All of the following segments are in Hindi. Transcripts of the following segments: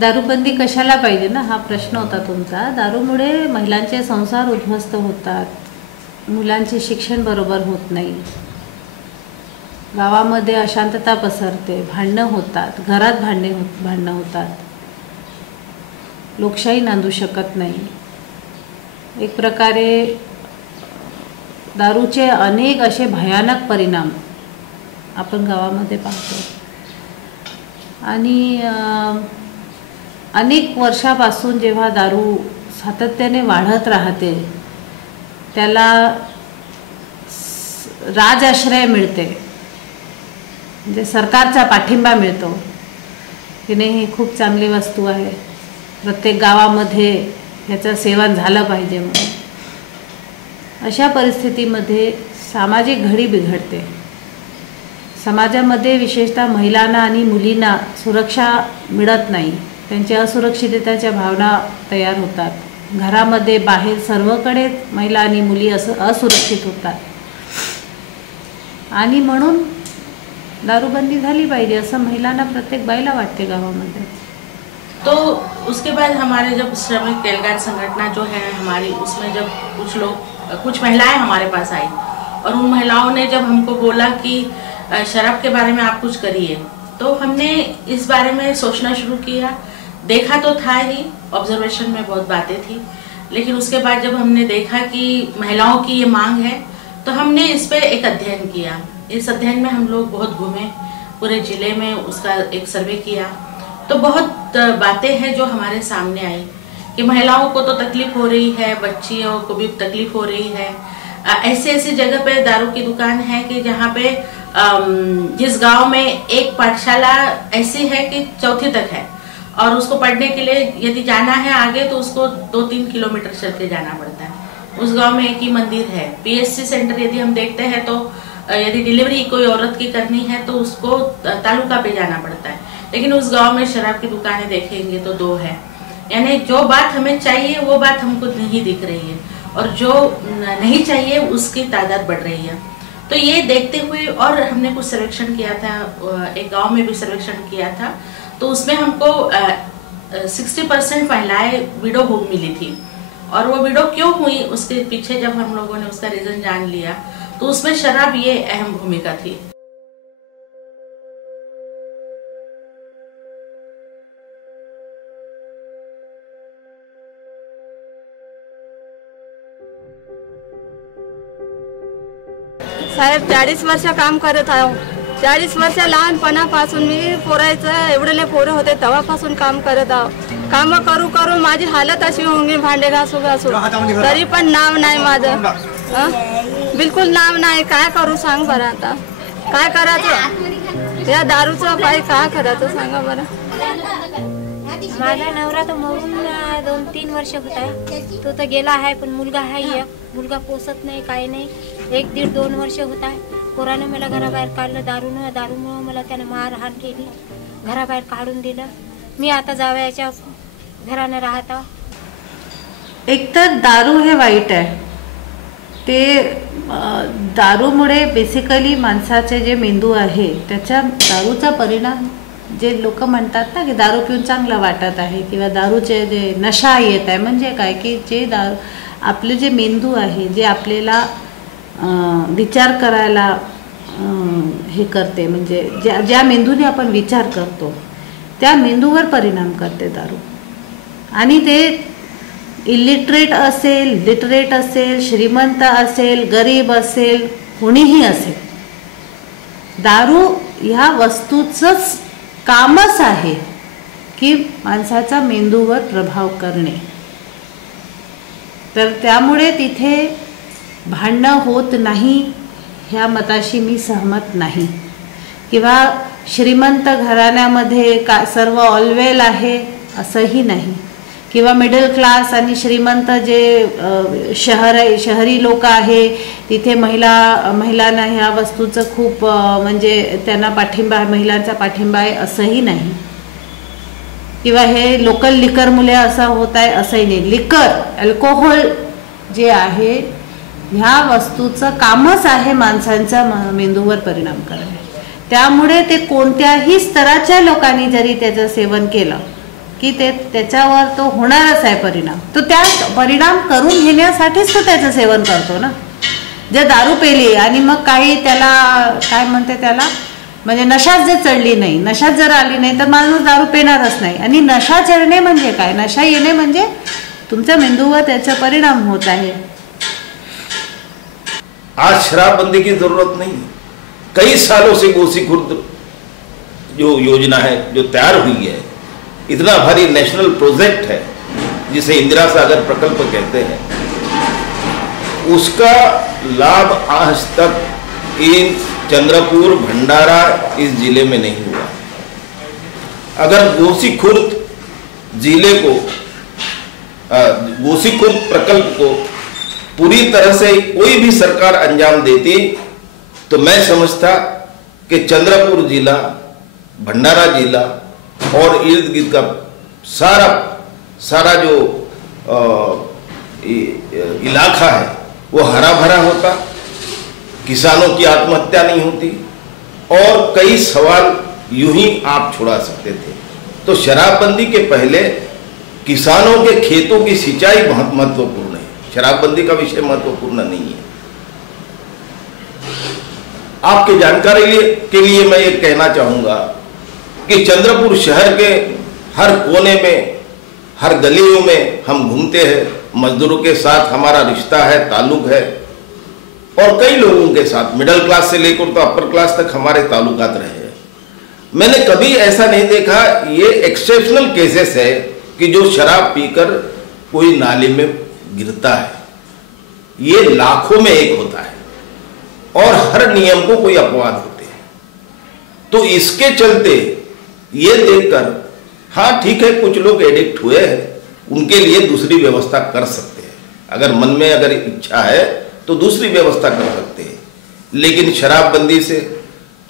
दारूबंदी कशाला पाहिजे ना, हा प्रश्न होता तुमचा। दारूमुळे महिलांचे संसार उद्ध्वस्त होतात, मुलांचे शिक्षण बरोबर होत नाही, गावामध्ये अशांतता पसरते, भांडणं होतात, घरात भांडणं होतात, लोकशाही नांदू शकत नाही। एक प्रकारे दारूचे अनेक असे भयानक परिणाम आपण गावामध्ये पाहतो आणि अनेक वर्षापासून जेव्हा दारू सातत्याने वाढत राहते, त्याला राजआश्रय मिळते, म्हणजे सरकारचा पाठिंबा मिळतो की नाही ही खूप चांगली वस्तू आहे, प्रत्येक गावामध्ये याचं सेवन झालं पाहिजे म्हणून। अशा परिस्थितीमध्ये सामाजिक घडी बिघडते, समाजामध्ये विशेषतः महिलांना आणि मुलींना सुरक्षा मिळत नाही, त्यांची असुरक्षिततेच्या भावना तयार होतात, घरामध्ये बाहेर सर्वकडे महिला आणि मुली असुरक्षित होतात आणि म्हणून दारूबंदी झाली पाहिजे असं महिलांना, प्रत्येक बाईला वाटते गावामध्ये। तो उसके बाद हमारे जब श्रमिक रेलगाड़ संगठन जो है हमारी, उसमें जब कुछ महिलाएं हमारे पास आई और उन महिलाओं ने जब हमको बोला कि शराब के बारे में आप कुछ करिए, तो हमने इस बारे में सोचना शुरू किया। देखा तो था ही, ऑब्जर्वेशन में बहुत बातें थी, लेकिन उसके बाद जब हमने देखा कि महिलाओं की ये मांग है, तो हमने इस पे एक अध्ययन किया। इस अध्ययन में हम लोग बहुत घूमे, पूरे जिले में उसका एक सर्वे किया, तो बहुत बातें हैं जो हमारे सामने आई कि महिलाओं को तो तकलीफ हो रही है, बच्चियों को भी तकलीफ हो रही है। ऐसी जगह पे दारू की दुकान है कि जहाँ पे जिस गांव में एक पाठशाला ऐसी है कि चौथी तक है और उसको पढ़ने के लिए यदि जाना है आगे तो उसको 2-3 किलोमीटर चल के जाना पड़ता है। उस गांव में एक ही मंदिर है। पीएचसी सेंटर यदि हम देखते हैं तो यदि डिलीवरी कोई औरत की करनी है तो उसको तालुका पे जाना पड़ता है, लेकिन उस गांव में शराब की दुकानें देखेंगे तो 2 है। यानी जो बात हमें चाहिए वो बात हमको नहीं दिख रही है और जो नहीं चाहिए उसकी तादाद बढ़ रही है। तो ये देखते हुए और हमने कुछ सर्वेक्षण किया था, एक गांव में भी सर्वेक्षण किया था, तो उसमें हमको 60% महिलाएं विडो होम मिली थी। और वो विडो क्यों हुई उसके पीछे जब हम लोगों ने उसका रीजन जान लिया तो उसमें शराब ये अहम भूमिका थी। साहेब 40 वर्ष काम करत आहो। 40 वर्ष लहानपणापासून मी पोरायचं एवढे पोरं होते तेव्हापासून काम करत आहो। काम करू करू माझी हालत अशी होऊन गेली, भांडे घासू घासू, तरी पण नाव नाही माझं, बिलकुल नाव नाही। काय करू सांग बरं, आता काय करायचं या दारूचं पायी, काय करायचं सांगा बरं। माझा नवरा तो मरून 2-3 वर्ष होत आहे, तो तर गेला आहे, पण मुलगा आहे एक, मुलगा पोसत नाही, काही नाही। 1-1.5-2 वर्ष होत आहे, पोराने मला घराबाहेर काढलं, दारूमुळे मला त्याने मारहाण केली, घराबाहेर काढून दिलं। मी आता जावयाच्या घराने राहत आहो। एकतर दारू हे वाईट आहे, ते दारूमुळे बेसिकली माणसाचे जे मेंदू आहे त्याच्या दारूचा परिणाम, जे लोक म्हणतात ना की दारू पिऊन चांगलं वाटत आहे किंवा दारूचे जे नशा येत आहे, म्हणजे काय की जे दारू आपले जे मेंदू आहे, जे आपल्याला विचार करायला हे करते, म्हणजे ज्या मेंदूने आपण विचार करतो त्या मेंदूवर परिणाम करते दारू। आणि ते इलिटरेट असेल, लिटरेट असेल, श्रीमंत असेल, गरीब असेल, कोणीही असेल, दारू ह्या वस्तूचंच कामच आहे की माणसाचा मेंदूवर प्रभाव करणे। तर त्यामुळे तिथे भांडणं होत नाही ह्या मताशी मी सहमत नाही, किंवा श्रीमंत घराण्यामध्ये का सर्व ऑलवेल आहे असंही नाही, किंवा मिडल क्लास आणि श्रीमंत जे शहरी लोक आहे तिथे महिलांना ह्या वस्तूचं खूप म्हणजे त्यांना पाठिंबा, महिलांचा पाठिंबा आहे असंही नाही, किंवा हे लोकल लिकर मुले असं होत आहे असंही नाही। लिकर, अल्कोहोल जे आहे ह्या वस्तूचं कामच आहे माणसांच्या मेंदूवर परिणाम करणे। त्यामुळे ते कोणत्याही स्तराच्या लोकांनी जरी त्याचं सेवन केलं की त्याच्यावर तो होणारच आहे परिणाम. तो त्या परिणाम करून घेण्यासाठीच तो त्याचं सेवन करतो ना. जे दारू पेली आणि मग काही त्याला काय म्हणते त्याला म्हणजे नशाच जर चढली नाही, नशाच जर आली नाही तर माणूस दारू पेणारच नाही. आणि नशा चढणे म्हणजे काय? नशा येणे म्हणजे तुमच्या मेंदूवर त्याचा परिणाम होत आहे. आज शराबबंदी की जरूरत नहीं. कई सालों से गोसीखुर्द जो योजना है जो तैयार हुई है, इतना भारी नेशनल प्रोजेक्ट है जिसे इंदिरा सागर प्रकल्प कहते हैं, उसका लाभ आज तक इन चंद्रपुर भंडारा इस जिले में नहीं हुआ. अगर गोसीखुर्द जिले को गोसीखुर्द प्रकल्प को पूरी तरह से कोई भी सरकार अंजाम देती तो मैं समझता कि चंद्रपुर जिला, भंडारा जिला और इर्द गिर्द का सारा जो इलाका है वो हरा भरा होता, किसानों की आत्महत्या नहीं होती और कई सवाल यूं ही आप छुड़ा सकते थे. तो शराबबंदी के पहले किसानों के खेतों की सिंचाई बहुत महत्वपूर्ण है. शराबबंदी का विषय महत्वपूर्ण नहीं है. आपके जानकारी के लिए मैं ये कहना चाहूंगा कि चंद्रपुर शहर के हर कोने में, हर गलियों में हम घूमते हैं. मजदूरों के साथ हमारा रिश्ता है, ताल्लुक है और कई लोगों के साथ मिडिल क्लास से लेकर तो अपर क्लास तक हमारे ताल्लुकात रहे हैं. मैंने कभी ऐसा नहीं देखा. ये एक्सेप्शनल केसेस है कि जो शराब पीकर कोई नाले में गिरता है, ये लाखों में एक होता है और हर नियम को कोई अपवाद होते हैं. तो इसके चलते ये देखकर हाँ ठीक है, कुछ लोग एडिक्ट हुए हैं, उनके लिए दूसरी व्यवस्था कर सकते हैं. अगर मन में अगर इच्छा है तो दूसरी व्यवस्था कर सकते हैं. लेकिन शराबबंदी से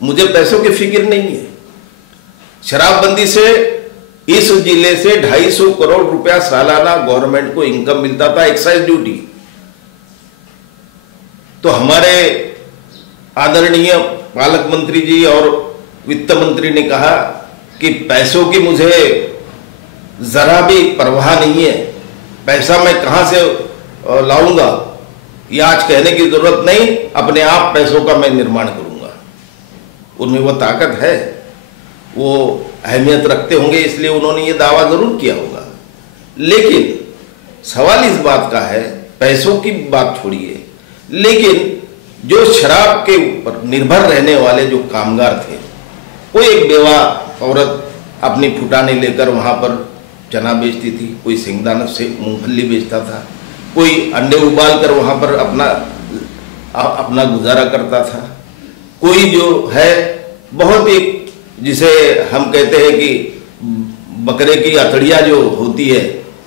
मुझे पैसों की फिक्र नहीं है. शराबबंदी से इस जिले से 250 करोड़ रुपया सालाना गवर्नमेंट को इनकम मिलता था, एक्साइज ड्यूटी. तो हमारे आदरणीय पालक मंत्री जी और वित्त मंत्री ने कहा कि पैसों की मुझे जरा भी परवाह नहीं है, पैसा मैं कहां से लाऊंगा ये आज कहने की जरूरत नहीं, अपने आप पैसों का मैं निर्माण करूंगा. उनमें वो ताकत है, वो अहमियत रखते होंगे, इसलिए उन्होंने ये दावा जरूर किया होगा. लेकिन सवाल इस बात का है, पैसों की बात छोड़िए, लेकिन जो शराब के ऊपर निर्भर रहने वाले जो कामगार थे, कोई एक बेवा औरत अपनी फुटाने लेकर वहां पर चना बेचती थी, कोई सिंगदाना से मूंगफली बेचता था, कोई अंडे उबाल कर वहां पर अपना गुजारा करता था, कोई जो है बहुत एक जिसे हम कहते हैं कि बकरे की अतड़िया जो होती है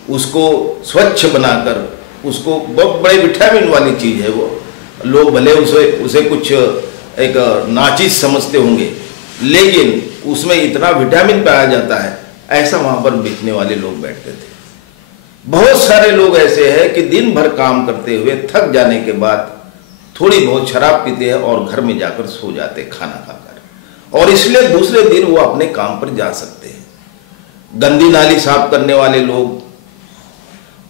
उसको स्वच्छ बनाकर, उसको बहुत बड़े विटामिन वाली चीज है वो, लोग भले उसे कुछ एक नाचीज समझते होंगे, लेकिन उसमें इतना विटामिन पाया जाता है, ऐसा वहां पर बेचने वाले लोग बैठते थे. बहुत सारे लोग ऐसे हैं कि दिन भर काम करते हुए थक जाने के बाद थोड़ी बहुत शराब पीते हैं और घर में जाकर सो जाते खाना खाकर, और इसलिए दूसरे दिन वो अपने काम पर जा सकते हैं. गंदी नाली साफ करने वाले लोग,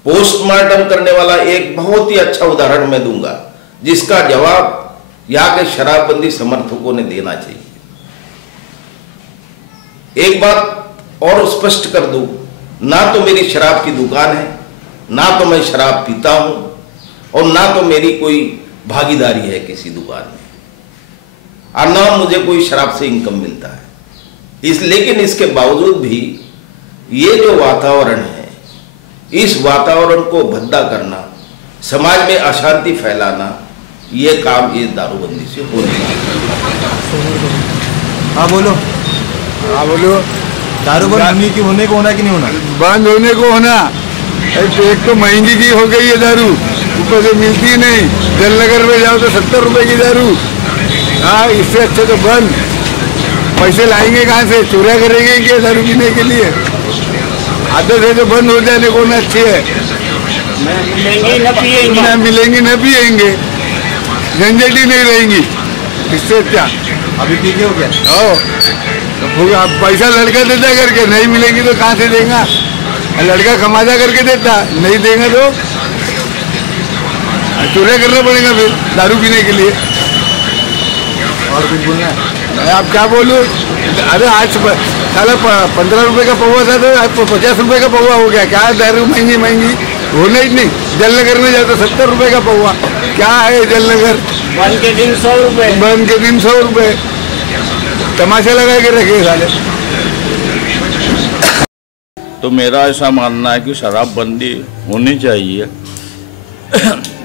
पोस्टमार्टम करने वाला एक बहुत ही अच्छा उदाहरण मैं दूंगा जिसका जवाब यहाँ के शराबबंदी समर्थकों ने देना चाहिए. एक बात और स्पष्ट कर दूं, ना तो मेरी शराब की दुकान है, ना तो मैं शराब पीता हूं और ना तो मेरी कोई भागीदारी है किसी दुकान में, और ना मुझे कोई शराब से इनकम मिलता है. लेकिन इसके बावजूद भी ये जो वातावरण है, इस वातावरण को भद्दा करना, समाज में अशांति फैलाना, ये काम ये दारूबंदी से होने लगा. हाँ बोलो. हाँ बोलो. दारू बंद होने को होना कि नहीं होना? बंद होने को होना. एक तो महंगी की हो गई है दारू, ऊपर से मिलती ही नहीं. जलनगर में जाओ तो 70 रुपए की दारू. हाँ, इससे अच्छे तो बंद. पैसे लाएंगे कहाँ से? चोरियाँ करेंगे क्या दारू पीने के लिए? आदत है तो बंद हो जाने को ना अच्छी है. ना मिलेंगे न पिएंगे, झंझट ही नहीं रहेंगी. इससे क्या अभी पी के हो गया? तो अब पैसा लड़का देता करके, नहीं मिलेंगी तो कहाँ से देगा? लड़का कमाता करके देता, नहीं देगा तो चोरिया करना पड़ेगा फिर दारू पीने के लिए। और कुछ बोलना है? आप क्या बोलूँ? अरे आज साला 15 रुपये का पौवा था तो आज 50 रुपये का पौवा हो गया। क्या दारू महंगी होना ही नहीं। जलनगर में जाता 70 रुपये का पौवा। क्या है जलनगर? बंद के दिन 100 रुपये, बंद के दिन 100 रुपये। तमाशा लगा के रखे साले। तो मेरा ऐसा मानना है कि शराबबंदी होनी चाहिए।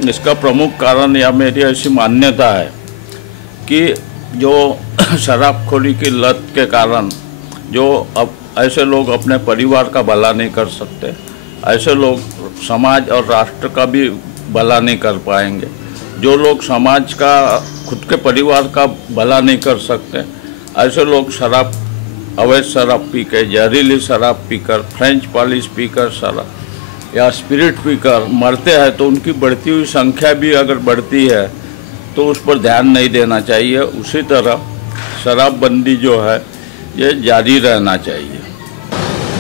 इसका प्रमुख कारण या मेरी ऐसी मान्यता है कि जो शराबखोरी की लत के कारण जो अब ऐसे लोग अपने परिवार का भला नहीं कर सकते, ऐसे लोग समाज और राष्ट्र का भी भला नहीं कर पाएंगे। जो लोग समाज का, खुद के परिवार का भला नहीं कर सकते, ऐसे लोग शराब, अवैध शराब पी कर, जहरीली शराब पीकर, फ्रेंच पॉलिश पीकर शराब या स्पिरिट पीकर मरते हैं, तो उनकी बढ़ती हुई संख्या भी अगर बढ़ती है तो उस पर ध्यान नहीं देना चाहिए। उसी तरह शराबबंदी जो है ये जारी रहना चाहिए।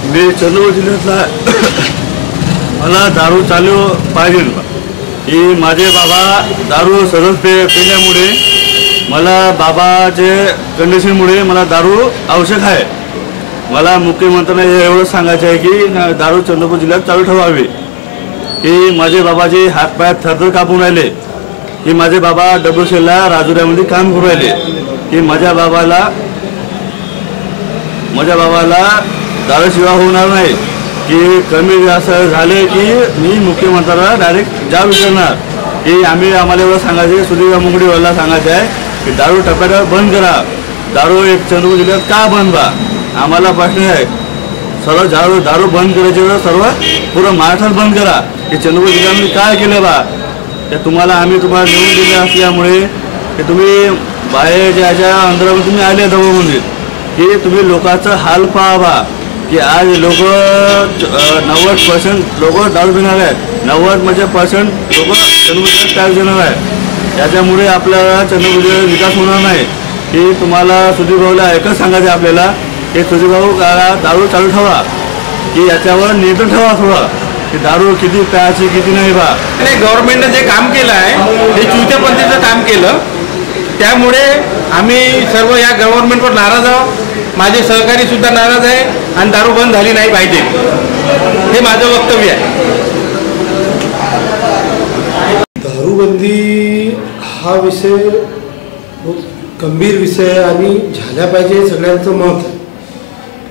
मी चंद्रपूर जिल्ह्यातला मला दारू चालू पाहिजे की माझे बाबा दारू सरस पिल्यामुळे मला बाबाचे कंडिशनमुळे मला दारू आवश्यक आहे। मला मुख्यमंत्र्यांना एवढं सांगायचं आहे की दारू चंद्रपूर जिल्ह्यात चालू ठेवावी, की माझे बाबाचे हातपाय थरथर कापून राहिले, की माझे बाबा डब्ल्यूसीला राजुऱ्यामध्ये काम करू राहिले, की माझ्या बाबाला दारूशिवाय होणार नाही, की कमी जास्त झाले की मी मुख्यमंत्र्याला डायरेक्ट जाब विचारणार की आम्हाला एवढं सांगायचं, सुधीर मुंगडीवाला सांगायचं आहे की दारू टप्प्याटप्प्यावर बंद करा। दारू एक चंद्रपूर जिल्ह्यात का बंद बा? आम्हाला प्रश्न आहे। सर्व दारू बंद करायचे तर सर्व पूर्ण महाराष्ट्रात बंद करा, की चंद्रपूर जिल्ह्यामध्ये काय केलं बा? ते तुम्हाला निवडून दिले असल्यामुळे की तुम्ही बाहेर ज्याच्या अंतरामध्ये तुम्ही आले दबावमध्ये की तुम्ही लोकांचं हाल पाहावा, की आज लोक 90% लोक दारू पिणार आहेत, 90% लोक चंद्रपूर जिल्ह्यात टॅक्स देणार आहे। त्याच्यामुळे आपल्याला चंद्रपूर जिल्ह्यात विकास होणार नाही। की तुम्हाला सुधीर भाऊला एकच सांगायचं आपल्याला की सुधीर भाऊ दारू चालू ठेवा, की याच्यावर नियंत्रण ठेवा थोडं, की दारू किती प्यायची किती नाही बा। आणि गव्हर्नमेंटने जे काम केलं आहे ते चुत्यापंथीचं काम केलं, त्यामुळे आम्ही सर्व या गव्हर्नमेंटवर नाराज आहोत। माझे सहकारी सुद्धा नाराज आहे आणि दारू बंद झाली नाही पाहिजे, हे माझं वक्तव्य आहे। दारूबंदी हा विषय बहुत गंभीर विषय आहे आणि झाल्या पाहिजे सगळ्यांचं मत आहे।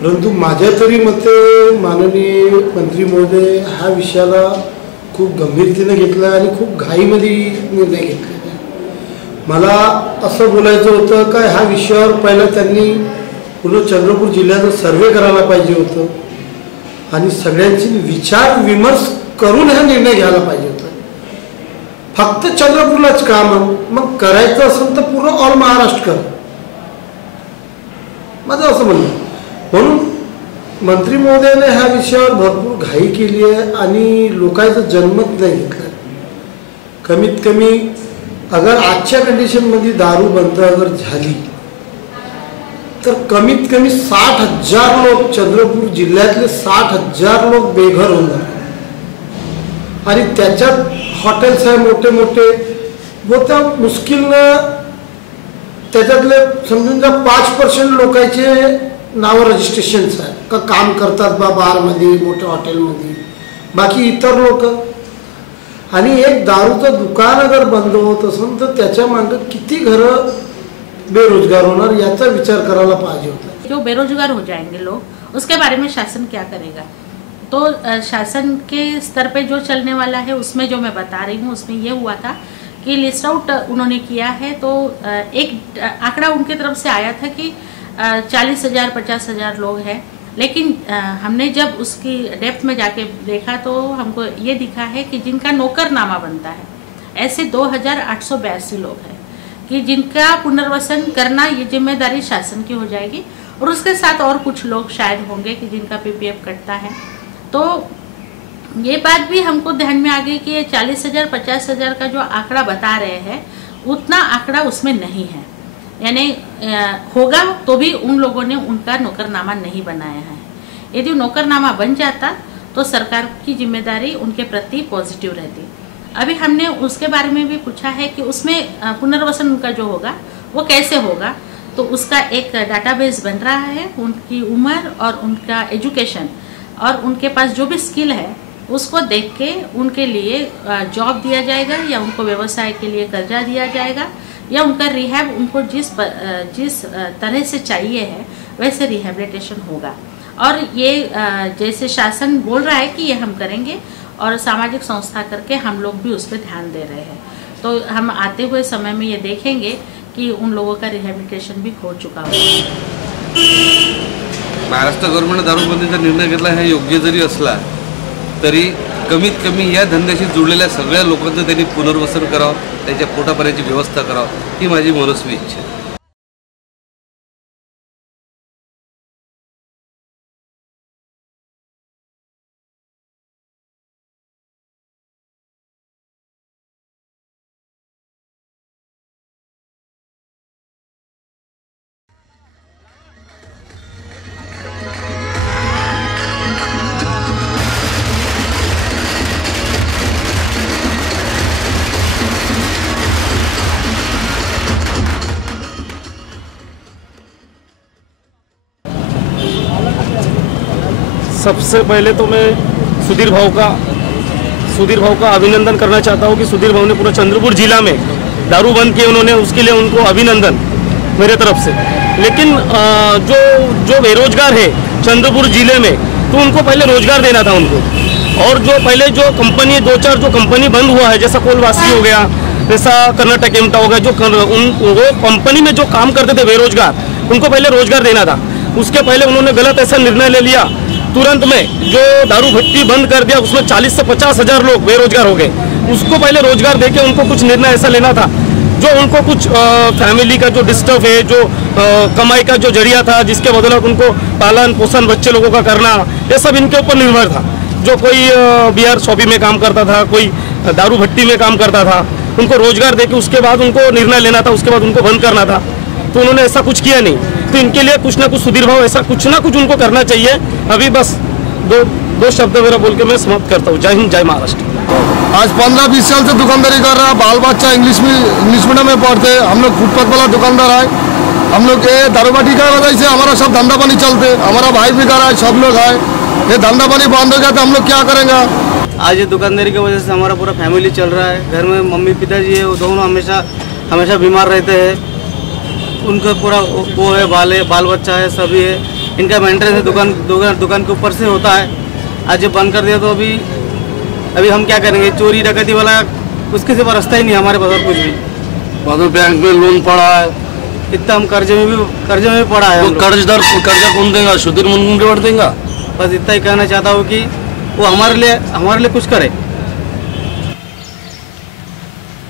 परंतु माझ्या तरी मते माननीय मंत्री महोदय हा विषयाला खूप गंभीरतेने घेतला आणि खूप घाईमध्ये निर्णय घेतला। मला असं बोलायचं होतं का ह्या विषयावर पहिला त्यांनी पूर्ण चंद्रपूर जिल्ह्याचा सर्वे करायला पाहिजे होतं आणि सगळ्यांची विचार विमर्श करून हा निर्णय घ्यायला पाहिजे होता। फक्त चंद्रपूरलाच काम मग करायचं असेल तर पूर्ण ऑल महाराष्ट्र कर, माझं असं म्हणणं। म्हणून मंत्री महोदयाने ह्या विषयावर भरपूर घाई केली आहे आणि लोकांचं जनमत नाही घेतलं। कमीत कमी अगर आजच्या कंडिशनमध्ये दारू बंद अगर झाली तर कमीत कमी 60,000 लोक, चंद्रपूर जिल्ह्यातले 60,000 लोक बेघर होणार आणि त्याच्यात हॉटेल्स आहे मोठे मोठे, व त्या मुश्किलनं त्याच्यातले समजून जा 5% लोकांचे नाव रजिस्ट्रेशन्स आहे का काम करतात बा बारमध्ये मोठ्या हॉटेलमध्ये, बाकी इतर लोक। आणि एक दारूचं दुकान अगर बंद होत असेल तर त्याच्या मागे किती घरं बेरोजगार होणार याचा विचार करायला पाहिजे होता। जो बेरोजगार हो जाएंगे लोग, उसके बारे में शासन क्या करेगा? तो शासन के स्तर पे जो चलने वाला है उसमें जो मैं बता रही हूँ उसमें ये हुआ था कि लिस्ट आउट उन्होंने किया है। तो एक आंकड़ा उनके तरफ से आया था कि 40,000 50,000 लोग हैं, लेकिन हमने जब उसकी डेप्थ में जाके देखा तो हमको ये दिखा है कि जिनका नौकरनामा बनता है ऐसे 2,882 लोग हैं, कि जिनका पुनर्वसन करना ये जिम्मेदारी शासन की हो जाएगी। और उसके साथ और कुछ लोग शायद होंगे कि जिनका PPF कटता है। तो ये बात भी हमको ध्यान में आ गई कि ये 40,000 50,000 का जो आंकड़ा बता रहे हैं उतना आंकड़ा उसमें नहीं है। यानी होगा तो भी उन लोगों ने उनका नौकरनामा नहीं बनाया है। यदि नौकरनामा बन जाता तो सरकार की जिम्मेदारी उनके प्रति पॉजिटिव रहती। अभी हमने उसके बारे में भी पूछा है कि उसमें पुनर्वसन उनका जो होगा वो कैसे होगा, तो उसका एक डाटाबेस बन रहा है। उनकी उम्र और उनका एजुकेशन और उनके पास जो भी स्किल है उसको देख के उनके लिए जॉब दिया जाएगा या उनको व्यवसाय के लिए कर्जा दिया जाएगा या उनका रिहैब उनको जिस तरह से चाहिए है वैसे रिहैबिलिटेशन होगा। और ये जैसे शासन बोल रहा है कि ये हम करेंगे और सामाजिक संस्था करके हम लोग भी उस पर ध्यान दे रहे हैं। तो हम आते हुए समय में ये देखेंगे कि उन लोगों का रिहॅबिलिटेशन भी हो चुका होगा। महाराष्ट्र गव्हर्नमेंट दारूबंदीचा निर्णय घेतला हे योग्य जरी असला तरी कमीत कमी या धंद्याशी जुळलेल्या सगळ्या लोकांचं त्यांनी पुनर्वसन करावं, त्यांच्या पोटापाण्याची व्यवस्था करावं, ही माझी मनस्वी इच्छा आहे। सबसे पहले तो मैं सुधीर भाव का अभिनंदन करना चाहता हूँ कि सुधीर भाव ने पूरा चंद्रपुर जिला में दारू बंद किए उन्होंने, उसके लिए उनको अभिनंदन मेरे तरफ से। लेकिन जो बेरोजगार है चंद्रपुर जिले में, तो उनको पहले रोजगार देना था उनको। और जो पहले जो कंपनी 2-4 जो कंपनी बंद हुआ है, जैसा कोलवासी हो गया, जैसा कर्नाटक एमटा हो गया, वो कंपनी में जो काम करते थे बेरोजगार, उनको पहले रोजगार देना था। उसके पहले उन्होंने गलत ऐसा निर्णय ले लिया, तुरंत में जो दारू भट्टी बंद कर दिया, उसमें 40 से 50 हज़ार लोग बेरोजगार हो गए। उसको पहले रोजगार देके उनको कुछ निर्णय ऐसा लेना था जो उनको कुछ फैमिली का जो डिस्टर्ब है, जो कमाई का जो जरिया था, जिसके बदौलत उनको पालन पोषण बच्चे लोगों का करना, ये सब इनके ऊपर निर्भर था। जो कोई बिहार शॉपी में काम करता था, कोई दारू भट्टी में काम करता था, उनको रोजगार देके उसके बाद उनको निर्णय लेना था, उसके बाद उनको बंद करना था। तो उन्होंने ऐसा कुछ किया नहीं। तो इनके लिए कुछ ना कुछ सुधीर भाव ऐसा कुछ ना कुछ उनको करना चाहिए। अभी बस दो शब्द मेरा बोल के मैं समाप्त करता हूँ। जय हिंद, जय महाराष्ट्र। आज 15-20 साल से दुकानदारी कर रहा है। बाल बच्चा इंग्लिश मीडियम में पढ़ते, हम लोग फुटपाथ वाला दुकानदार है। हम लोग ये दारूबाटी का वजह से हमारा सब धंधा पानी चलते, हमारा भाई भी कर रहा है, सब लोग है। ये धंधा पानी बंद हो गया तो हम लोग क्या करेंगे? आज ये दुकानदारी की वजह से हमारा पूरा फैमिली चल रहा है। घर में मम्मी पिताजी है, वो दोनों हमेशा बीमार रहते हैं। उनका पूरा वो है, बाल बच्चा है, सभी है। इनका मेंटेनेंस दुकान के ऊपर से होता है। आज ये बंद कर दिया तो अभी हम क्या करेंगे? चोरी डकैती वाला उसके सिवा रास्ता ही नहीं हमारे पास और कुछ भी। मतलब बैंक में लोन पड़ा है, इतना हम कर्जे में भी पड़ा है। तो कर्जा कौन देगा? सुधीर मुनगंटीवार देगा। बस इतना ही कहना चाहता हूँ कि वो हमारे लिए कुछ करे।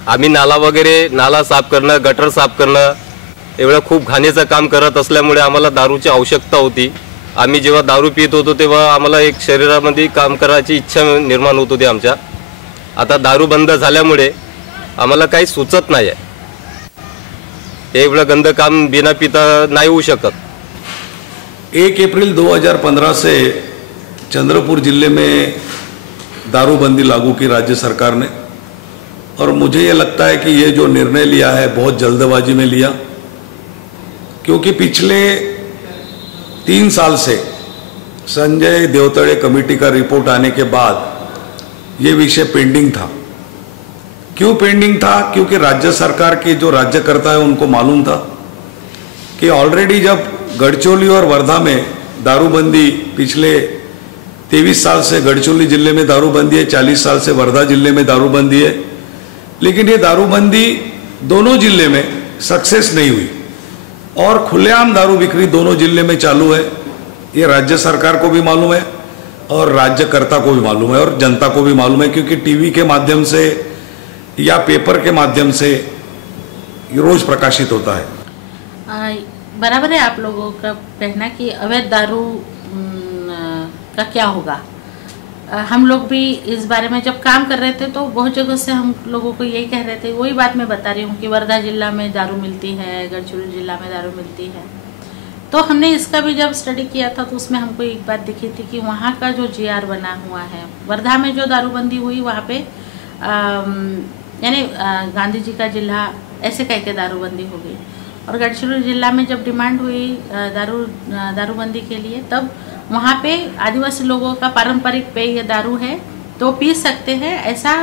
आम्ही नाला साफ करणं, गटर साफ करणं एवढं खूप घाणीचं काम करत असल्यामुळे आम्हाला दारूची आवश्यकता होती। आम्ही जेव्हा दारू पित होतो तेव्हा आम्हाला एक शरीरामध्ये काम करायची इच्छा निर्माण होत होती आमच्या। आता दारू बंद झाल्यामुळे आम्हाला काही सुचत नाही आहे। हे एवढं गंद काम बिना पिता नाही होऊ शकत। 1 अप्रैल 2015 से चंद्रपुर जिले में दारूबंदी लागू की राज्य सरकार ने, और मुझे ये लगता है कि ये जो निर्णय लिया है बहुत जल्दबाजी में लिया, क्योंकि पिछले 3 साल से संजय देवतड़े कमेटी का रिपोर्ट आने के बाद ये विषय पेंडिंग था। क्यों पेंडिंग था? क्योंकि राज्य सरकार के जो राज्यकर्ता है उनको मालूम था कि ऑलरेडी जब गढ़चिरौली और वर्धा में दारूबंदी पिछले 23 साल से गढ़चिरौली जिले में दारूबंदी है, 40 साल से वर्धा जिले में दारूबंदी है, लेकिन ये दारूबंदी दोनों जिले में सक्सेस नहीं हुई और खुलेआम दारू बिक्री दोनों जिले में चालू है। ये राज्य सरकार को भी मालूम है और राज्यकर्ता को भी मालूम है और जनता को भी मालूम है, क्योंकि टीवी के माध्यम से या पेपर के माध्यम से रोज प्रकाशित होता है। बराबर है आप लोगों का कहना कि अवैध दारू का क्या होगा। हम लोग भी इस बारे में जब काम कर रहे थे तो बहुत जगह से हम लोगों को यही कह रहे थे, वही बात मैं बता रही हूँ कि वर्धा जिला में दारू मिलती है, गढ़चिरौली जिला में दारू मिलती है। तो हमने इसका भी जब स्टडी किया था तो उसमें हमको एक बात दिखी थी कि वहाँ का जो GR बना हुआ है, वर्धा में जो दारूबंदी हुई वहाँ पे यानी गांधी जी का जिला ऐसे कह के दारूबंदी हो गई, और गढ़चिरौली जिला में जब डिमांड हुई दारूबंदी के लिए तब वहाँ पे आदिवासी लोगों का पारंपरिक पेय दारू है तो पी सकते हैं, ऐसा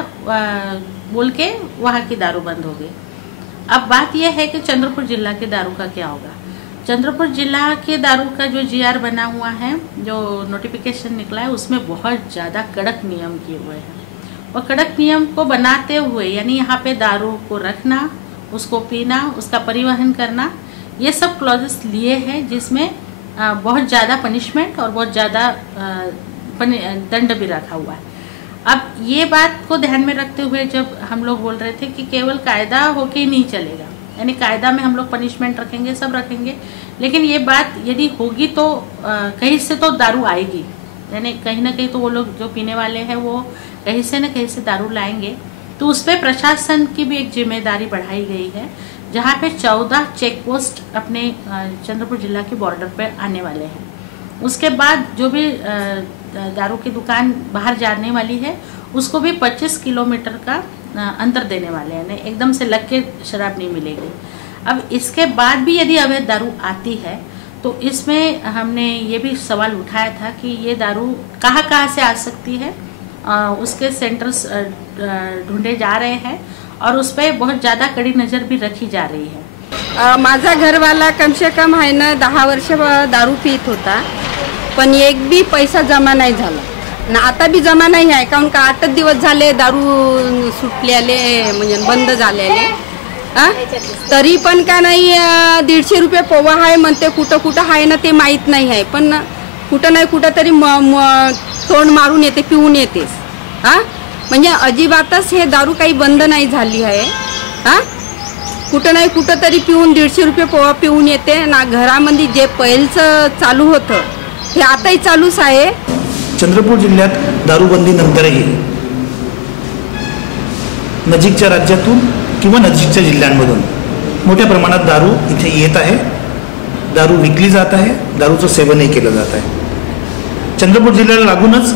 बोल के वहाँ की दारू बंद हो गई। अब बात यह है कि चंद्रपुर जिला के दारू का क्या होगा। चंद्रपुर जिला के दारू का जो GR बना हुआ है, जो नोटिफिकेशन निकला है, उसमें बहुत ज़्यादा कड़क नियम किए हुए हैं। और कड़क नियम को बनाते हुए यानी यहाँ पे दारू को रखना, उसको पीना, उसका परिवहन करना, ये सब क्लॉजेस लिए हैं जिसमें बहुत ज़्यादा पनिशमेंट और बहुत ज़्यादा दंड भी रखा हुआ है। अब ये बात को ध्यान में रखते हुए जब हम लोग बोल रहे थे कि केवल कायदा होके ही नहीं चलेगा, यानी कायदा में हम लोग पनिशमेंट रखेंगे, सब रखेंगे, लेकिन ये बात यदि होगी तो कहीं से तो दारू आएगी, यानी कहीं ना कहीं तो वो लोग जो पीने वाले हैं वो कहीं से न कहीं से दारू लाएंगे। तो उस पर प्रशासन की भी एक जिम्मेदारी बढ़ाई गई है, जहाँ पे 14 चेक पोस्ट अपने चंद्रपुर जिला के बॉर्डर पर आने वाले हैं। उसके बाद जो भी दारू की दुकान बाहर जाने वाली है उसको भी 25 किलोमीटर का अंतर देने वाले हैं, एकदम से लग के शराब नहीं मिलेगी। अब इसके बाद भी यदि अवैध दारू आती है तो इसमें हमने ये भी सवाल उठाया था कि ये दारू कहाँ से आ सकती है, उसके सेंटर्स ढूंढे जा रहे हैं और उस पर बहुत ज़्यादा कड़ी नज़र भी रखी जा रही है। माझा घरवाला कम से कम आहे ना 10 वर्ष दारू पीत होता, पण एक भी पैसा जमा नाही झाला ना, आता भी जमा नाही आहे, कारण का 8 दिवस झाले दारू सुटलेले म्हणजे बंद झालेले। तरी पण का नाही 150 रुपये पोवा आहे म्हणते, कुठं कुठं आहे ना ते माहीत नाही आहे, पण कुठं नाही कुठं तरी तोंड मारून येते, पिऊन येतेस। म्हणजे अजिबातच हे दारू काही बंद नाही झाली आहे। कुठं नाही कुठं तरी पिऊन 150 रुपये पोवा पिऊन येते ना, घरामध्ये जे पहिलंच चालू होतं हे आताही चालूच आहे। चंद्रपूर जिल्ह्यात दारूबंदी नंतरही नजीकच्या राज्यातून किंवा नजीकच्या जिल्ह्यांमधून मोठ्या प्रमाणात दारू इथे येत आहे, दारू विकली जात आहे, दारूचं सेवनही केलं जात आहे। चंद्रपूर जिल्ह्याला लागूनच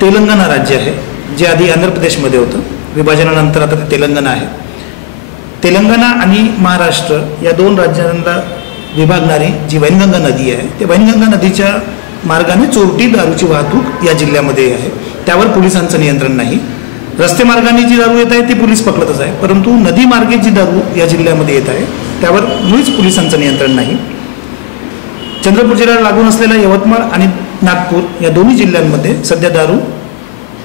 तेलंगणा राज्य आहे, जे आधी आंध्र प्रदेशमध्ये होतं, विभाजनानंतर आता ते तेलंगणा आहे। तेलंगणा आणि महाराष्ट्र या 2 राज्यांना विभागणारी जी वैनगंगा नदी आहे, त्या वैनगंगा नदीच्या मार्गाने चोरटी दारूची वाहतूक या जिल्ह्यामध्ये आहे, त्यावर पोलिसांचं नियंत्रण नाही। रस्ते मार्गाने जी दारू येत आहे ती पोलीस पकडतच आहे, परंतु नदी मार्गे जी दारू या जिल्ह्यामध्ये येत आहे त्यावर मुळीच पोलिसांचं नियंत्रण नाही। चंद्रपूर जिल्ह्याला लागून असलेल्या यवतमाळ आणि नागपूर या दोन्ही जिल्ह्यांमध्ये सध्या दारू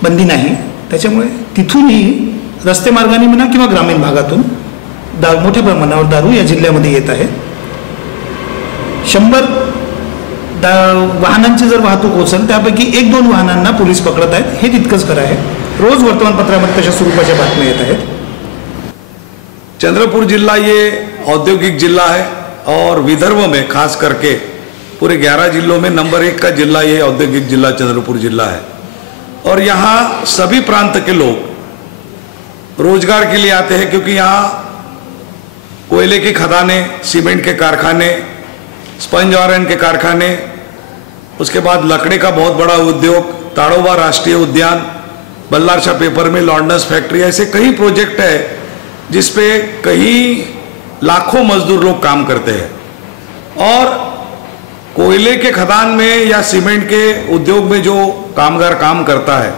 बंदी नाही, त्याच्यामुळे तिथूनही रस्ते मार्गाने म्हणा किंवा ग्रामीण भागातून मोठ्या प्रमाणावर दारू या जिल्ह्यामध्ये येत आहे। 100 वाहनांची जर वाहतूक असेल त्यापैकी 1-2 वाहनांना पोलीस पकडत आहेत, हे तितकंच खरं आहे। रोज वर्तमानपत्रामध्ये तशा स्वरूपाच्या बातम्या येत आहेत। चंद्रपुर जिला ये औद्योगिक जिला है और विदर्भ में खास करके पूरे 11 जिलों में नंबर 1 का जिला ये औद्योगिक जिला चंद्रपुर जिला है, और यहाँ सभी प्रांत के लोग रोजगार के लिए आते हैं, क्योंकि यहाँ कोयले की खदानें, सीमेंट के कारखाने, स्पंज आयरन के कारखाने, उसके बाद लकड़ी का बहुत बड़ा उद्योग, ताड़ोबा राष्ट्रीय उद्यान, बल्लारशाह पेपर मिल, ऑर्डिनेंस फैक्ट्री, ऐसे कई प्रोजेक्ट है जिसपे कई लाखों मजदूर लोग काम करते हैं। और कोयले के खदान में या सीमेंट के उद्योग में जो कामगार काम करता है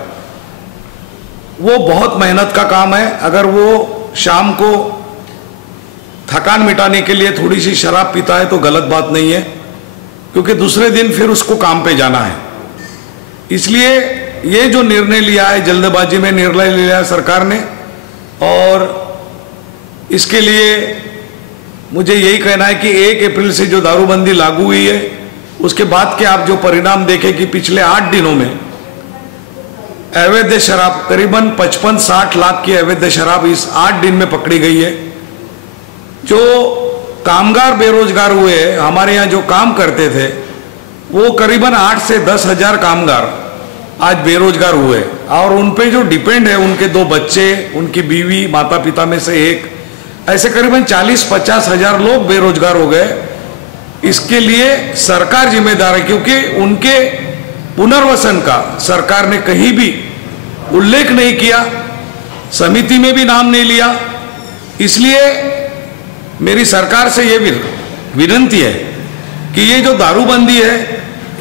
वो बहुत मेहनत का काम है। अगर वो शाम को थकान मिटाने के लिए थोड़ी सी शराब पीता है तो गलत बात नहीं है, क्योंकि दूसरे दिन फिर उसको काम पे जाना है। इसलिए ये जो निर्णय लिया है, जल्दबाजी में निर्णय लिया है सरकार ने, और इसके लिए मुझे यही कहना है कि 1 अप्रैल से जो दारूबंदी लागू हुई है उसके बाद के आप जो परिणाम देखें कि पिछले 8 दिनों में अवैध शराब करीबन 55-60 लाख की अवैध शराब इस 8 दिन में पकड़ी गई है। जो कामगार बेरोजगार हुए, हमारे यहाँ जो काम करते थे वो करीबन 8 से 10 हजार कामगार आज बेरोजगार हुए और उन पे जो डिपेंड है, उनके 2 बच्चे, उनकी बीवी, माता पिता में से एक, ऐसे करीबन 40-50 हजार लोग बेरोजगार हो गए। इसके लिए सरकार जिम्मेदार है, क्योंकि उनके पुनर्वसन का सरकार ने कहीं भी उल्लेख नहीं किया, समिति में भी नाम नहीं लिया। इसलिए मेरी सरकार से ये विनती है कि ये जो दारूबंदी है,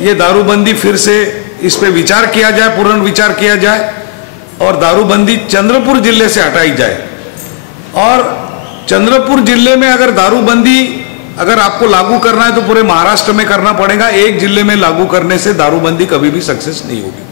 ये दारूबंदी फिर से इस पे विचार किया जाए, पुनर्विचार किया जाए और दारूबंदी चंद्रपुर जिले से हटाई जाए। और चंद्रपुर जिले में अगर दारूबंदी अगर आपको लागू करना है तो पूरे महाराष्ट्र में करना पड़ेगा। एक जिले में लागू करने से दारूबंदी कभी भी सक्सेस नहीं होगी।